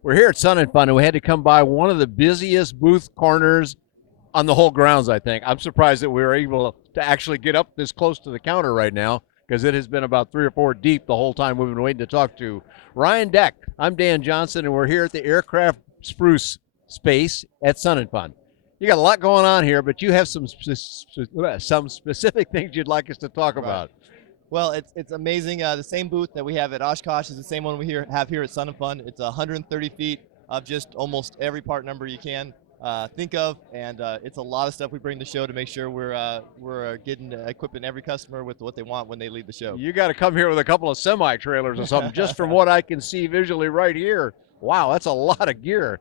We're here at Sun and Fun, and we had to come by one of the busiest booth corners on the whole grounds, I think. I'm surprised that we were able to actually get up this close to the counter right now, because it has been about 3 or 4 deep the whole time we've been waiting to talk to Ryan Deck. I'm Dan Johnson, and we're here at the Aircraft Spruce space at Sun and Fun. You got a lot going on here, but you have some specific things you'd like us to talk about. Well, it's amazing. The same booth that we have at Oshkosh is the same one we have here at Sun and Fun. It's 130 feet of just almost every part number you can think of, and it's a lot of stuff we bring to the show to make sure we're getting equipping every customer with what they want when they leave the show. You got to come here with a couple of semi-trailers or something, just from what I can see visually right here. Wow, that's a lot of gear.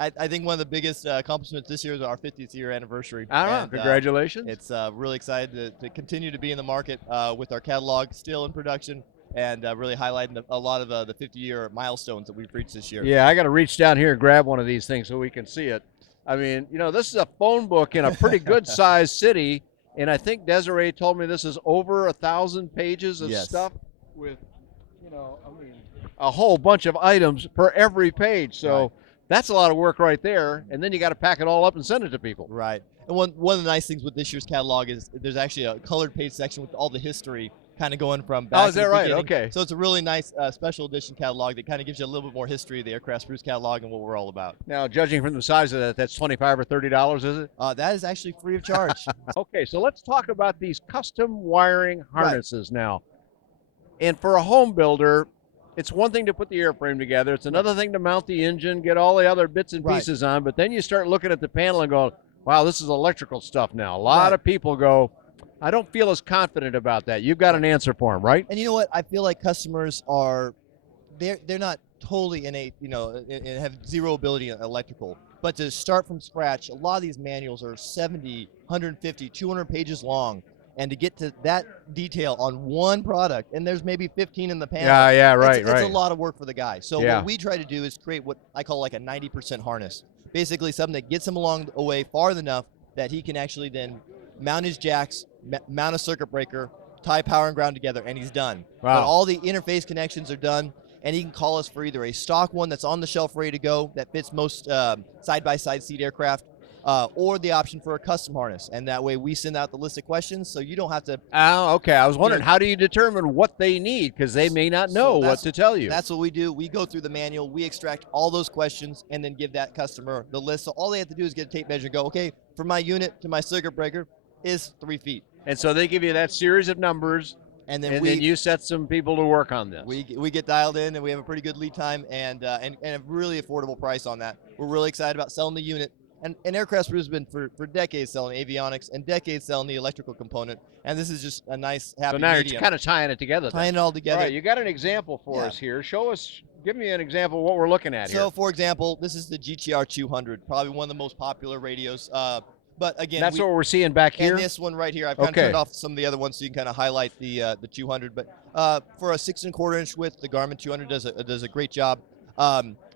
I think one of the biggest accomplishments this year is our 50th year anniversary. Congratulations. It's really excited to continue to be in the market with our catalog still in production, and really highlighting a lot of the 50-year milestones that we've reached this year. Yeah, I got to reach down here and grab one of these things so we can see it. I mean, this is a phone book in a pretty good-sized city, and I think Desiree told me this is over 1,000 pages of stuff with, a whole bunch of items per every page. So. Right. That's a lot of work right there, and then you got to pack it all up and send it to people. Right. And one of the nice things with this year's catalog is there's actually a colored page section with all the history kind of going from back is that right? beginning. Okay. So it's a really nice special edition catalog that kind of gives you a little bit more history of the Aircraft Spruce catalog and what we're all about. Now, judging from the size of that, that's $25 or $30, is it? That is actually free of charge. Okay, so let's talk about these custom wiring harnesses now. And for a home builder, it's one thing to put the airframe together. It's another thing to mount the engine, get all the other bits and pieces on. But then you start looking at the panel and go, wow, this is electrical stuff now. A lot of people go, I don't feel as confident about that. You've got an answer for them, right? And you know what? I feel like customers are, they're not totally innate, and have zero ability in electrical. But to start from scratch, a lot of these manuals are 70, 150, 200 pages long. And to get to that detail on one product, and there's maybe 15 in the panel. It's a lot of work for the guy. So what we try to do is create what I call like a 90% harness. Basically something that gets him along the way far enough that he can actually then mount his jacks, mount a circuit breaker, tie power and ground together, and he's done. Wow. But all the interface connections are done, and he can call us for either a stock one that's on the shelf ready to go that fits most side-by-side seat aircraft, or the option for a custom harness. And that way we send out the list of questions so you don't have to. Oh, okay. I was wondering, how do you determine what they need? Because they may not know what to tell you. That's what we do. We go through the manual, we extract all those questions, and then give that customer the list. So all they have to do is get a tape measure and go, okay, from my unit to my circuit breaker is 3 feet. And so they give you that series of numbers, and then you set some people to work on this. We get dialed in, and we have a pretty good lead time and a really affordable price on that. We're really excited about selling the unit. And Aircraft Spruce has been for decades selling avionics and decades selling the electrical component. And this is just a nice, happy medium. So now you're kind of tying it together. Tying it all together. All right, you got an example for us here. Give me an example of what we're looking at here. So, for example, this is the GTR 200, probably one of the most popular radios. But again, that's what we're seeing back here? And this one right here. I've kind of turned off some of the other ones so you can kind of highlight the 200. But for a 6¼ inch width, the Garmin 200 does a great job.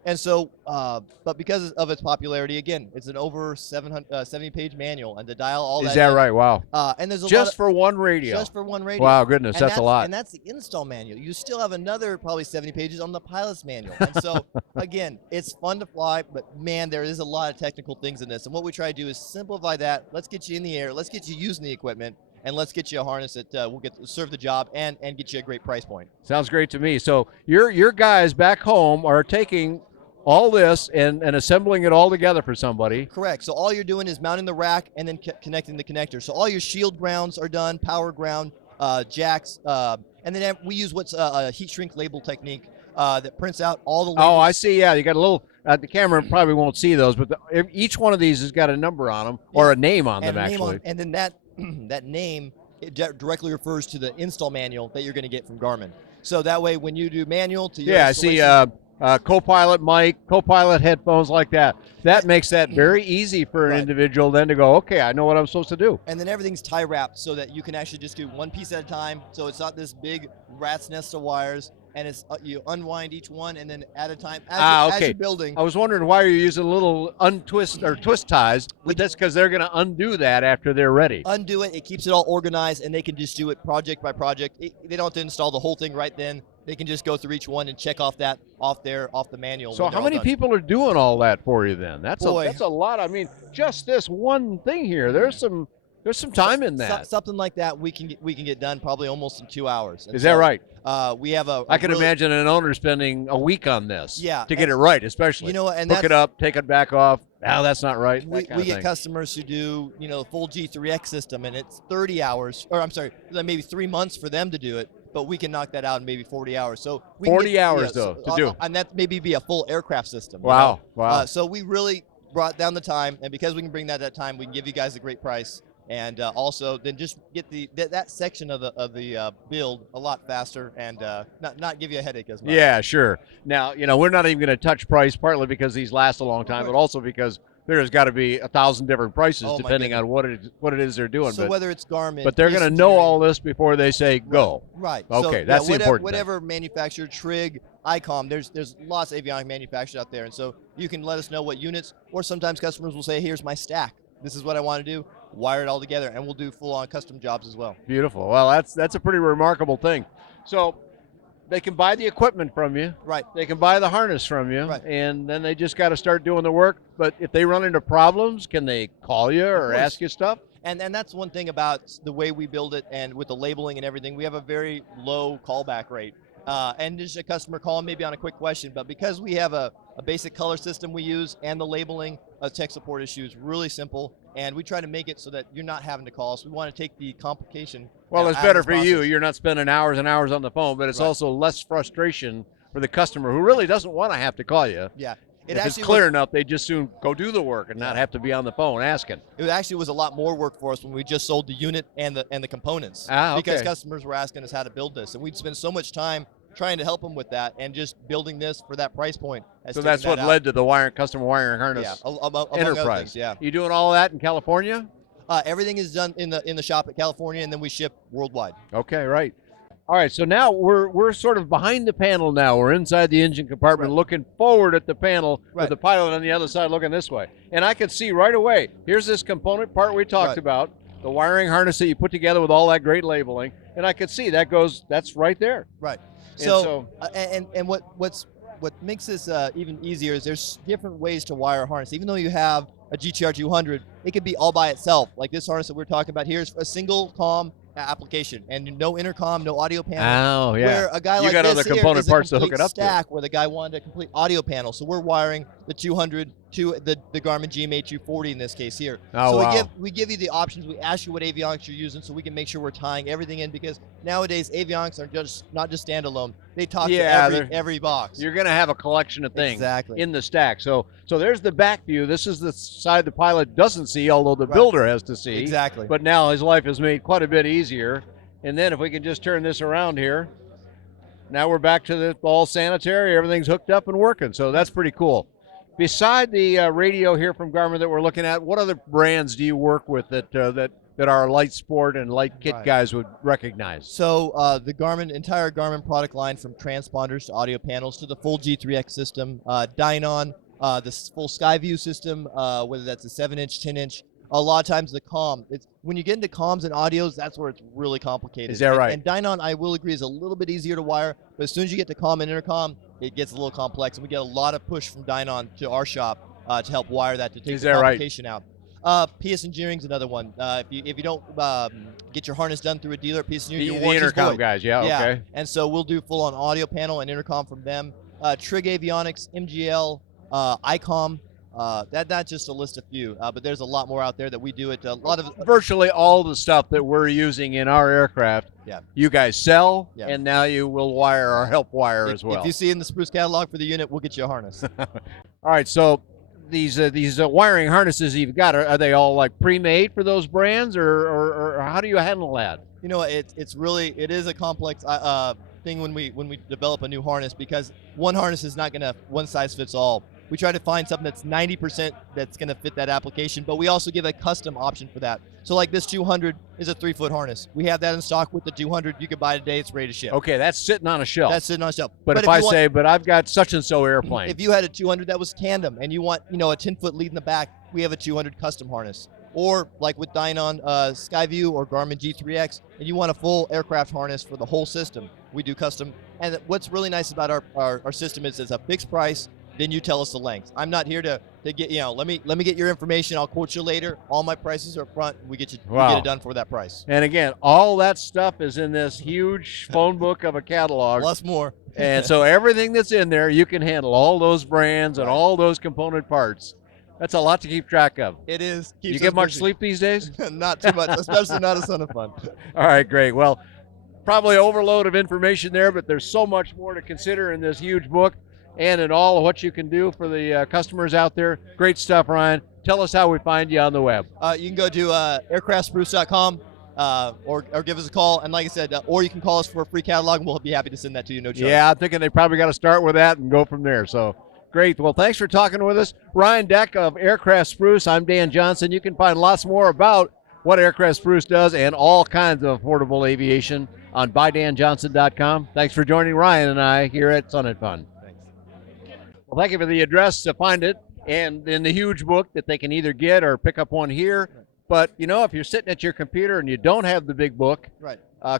And so, but because of its popularity, again, it's an over 70-page manual, and to dial all that. Is that right? Wow. And there's just for one radio. Just for one radio. Wow, goodness, that's a lot. And that's the install manual. You still have another probably 70 pages on the pilot's manual. And so, again, it's fun to fly, but man, there is a lot of technical things in this. And what we try to do is simplify that. Let's get you in the air. Let's get you using the equipment. And let's get you a harness that will serve the job and get you a great price point. Sounds great to me. So your guys back home are taking all this and assembling it all together for somebody. Correct. So all you're doing is mounting the rack and then connecting the connector. So all your shield grounds are done, power ground, jacks, and then we use what's a heat shrink label technique that prints out all the labels. Oh, I see. Yeah, you got a little. The camera probably won't see those, but each one of these has got a number on them or a name on them, actually. And then that that name directly refers to the install manual that you're going to get from Garmin. So that way, when you do manual to your I see. Co-pilot mic, co-pilot headphones like that. That makes that very easy for an individual then to go, okay, I know what I'm supposed to do. And then everything's tie wrapped so that you can actually just do one piece at a time. So it's not this big rat's nest of wires. And it's you unwind each one and then at a time as you're building. I was wondering why you're using little twist ties. But that's because they're going to undo that after they're ready. Undo it. It keeps it all organized, and they can just do it project by project. They don't have to install the whole thing right then. They can just go through each one and check off that off the manual. So when they're how all many done. people are doing all that for you then? That's Boy. that's a lot. I mean, just this one thing here. There's some time in that. Something like that we can get done probably almost in 2 hours. And Is that right? We have a I can really, imagine an owner spending a week on this. Yeah, To get it right, especially. You know, and hook it up, take it back off. Now that's not right. We That kind of get thing. customers who do, the full G3X system, and it's 30 hours, or I'm sorry, maybe 3 months for them to do it, but we can knock that out in maybe 40 hours. So we 40 can get, hours, though, to do. And that maybe be a full aircraft system. Wow, wow. So we really brought down the time, and because we can bring that time, we can give you guys a great price, and also then just get that section of the build a lot faster, and not give you a headache as much. Yeah, sure. Now, we're not even going to touch price, partly because these last a long time, but also because there's got to be 1,000 different prices Oh, my depending on goodness. what it is they're doing. So whether it's Garmin, but they're going to know all this before they say go. Right. Okay, so, that's the important thing. Whatever manufacturer, Trig, ICOM, there's lots of avionic manufacturers out there, and so you can let us know what units, or sometimes customers will say, here's my stack. This is what I want to do. Wire it all together, and we'll do full-on custom jobs as well. Beautiful. Well, that's a pretty remarkable thing. So they can buy the equipment from you. Right. They can buy the harness from you. Right. And then they just got to start doing the work. But if they run into problems, can they call you or ask you stuff? And that's one thing about the way we build it, and with the labeling and everything, we have a very low callback rate. And just a customer call maybe on a quick question, but because we have a basic color system we use and the labeling, tech support issues, really simple, and we try to make it so that you're not having to call us. We want to take the complication. Well, it's out of better this for you. process. You're not spending hours and hours on the phone, but it's Right. also less frustration for the customer who really doesn't want to have to call you. Yeah. If it's clear enough, they just soon go do the work and not have to be on the phone asking. It actually was a lot more work for us when we just sold the unit and the components. Ah, okay. Because customers were asking us how to build this, and we'd spend so much time trying to help them with that, and just building this for that price point. So that's what led to the custom wiring harness among enterprise. other things, yeah. You doing all that in California? Everything is done in the shop at California, and then we ship worldwide. Okay, right. All right, so now we're sort of behind the panel now. We're inside the engine compartment looking forward at the panel with the pilot on the other side looking this way. And I can see right away, here's this component part we talked about, the wiring harness that you put together with all that great labeling. And I could see that's right there. Right. And What makes this even easier is there's different ways to wire a harness. Even though you have a GTR 200, it could be all by itself. Like this harness that we're talking about here is a single comm application, and no intercom, no audio panel. Oh, yeah. Where a guy You like got this other here component is a parts to hook complete it up to. stack where the guy wanted a complete audio panel. So we're wiring the 200 to the Garmin GMA 240 in this case here. Oh, so wow. we give you the options. We ask you what avionics you're using so we can make sure we're tying everything in, because nowadays avionics are not just standalone. They talk to every box. You're going to have a collection of things Exactly. in the stack. So there's the back view. This is the side the pilot doesn't see, although the builder has to see. Exactly. But now his life is made quite a bit easier. And then if we can just turn this around here, now we're back to the all sanitary. Everything's hooked up and working. So that's pretty cool. Beside the radio here from Garmin that we're looking at, what other brands do you work with that our light sport and light kit guys would recognize? So the entire Garmin product line, from transponders to audio panels to the full G3X system, Dynon, the full Skyview system, whether that's a 7-inch, 10-inch. A lot of times the comm, when you get into comms and audios, that's where it's really complicated. Is that right? And Dynon, I will agree, is a little bit easier to wire, but as soon as you get to comm and intercom, it gets a little complex, and we get a lot of push from Dynon to our shop to help wire that, to take the complication out. PS Engineering is another one. If you don't get your harness done through a dealer at PS Engineering, The intercom guys, okay. And so we'll do full-on audio panel and intercom from them. Trig Avionics, MGL, ICOM. That's just a list of few, but there's a lot more out there that we do it. A lot of virtually all the stuff that we're using in our aircraft, you guys sell, and now you will wire or help wire as well. If you see in the Spruce catalog for the unit, we'll get you a harness. All right, so these wiring harnesses you've got, are they all like pre-made for those brands, or how do you handle that? You know, it is a complex thing when we develop a new harness, because one harness is not gonna one size fits all. We try to find something that's 90% that's going to fit that application, but we also give a custom option for that. So like this 200 is a 3-foot harness. We have that in stock with the 200. You can buy today. It's ready to ship. Okay, that's sitting on a shelf. That's sitting on a shelf. But if I say, but I've got such and so airplane. If you had a 200 that was tandem and you want, a 10-foot lead in the back, we have a 200 custom harness. Or like with Dynon Skyview or Garmin G3X, and you want a full aircraft harness for the whole system, we do custom And what's really nice about our system is it's a fixed price. Then you tell us the length. I'm not here to get, let me get your information. I'll quote you later. All my prices are up front. We get it done for that price. And again, all that stuff is in this huge phone book of a catalog. Plus more. And so everything that's in there, you can handle all those brands and all those component parts. That's a lot to keep track of. It is. You get much sleep these days? Not too much, especially not a son of fun. All right, great. Well, probably overload of information there, but there's so much more to consider in this huge book and in all of what you can do for the customers out there. Great stuff, Ryan. Tell us how we find you on the web. You can go to aircraftspruce.com or give us a call. And like I said, or you can call us for a free catalog, and we'll be happy to send that to you, no charge. Yeah, I'm thinking they probably got to start with that and go from there. So great. Well, thanks for talking with us. Ryan Deck of Aircraft Spruce. I'm Dan Johnson. You can find lots more about what Aircraft Spruce does and all kinds of affordable aviation on bydanjohnson.com. Thanks for joining Ryan and I here at Sun and Fun. Well, thank you for the address to find it and in the huge book that they can either get or pick up one here. But, if you're sitting at your computer and you don't have the big book,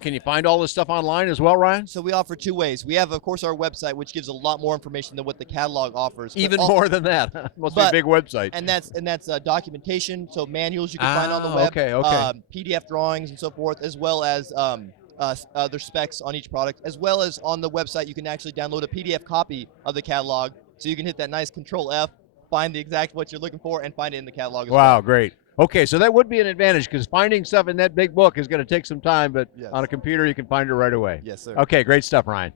can you find all this stuff online as well, Ryan? So we offer two ways. We have, of course, our website, which gives a lot more information than what the catalog offers. Even more than that. Must be a big website. And that's documentation, so manuals you can find on the web, PDF drawings and so forth, as well as other specs on each product, as well as on the website you can actually download a PDF copy of the catalog. So you can hit that nice Control F, find the exact what you're looking for, and find it in the catalog as well. Wow, great. Okay, so that would be an advantage because finding stuff in that big book is going to take some time, but on a computer you can find it right away. Yes, sir. Okay, great stuff, Ryan.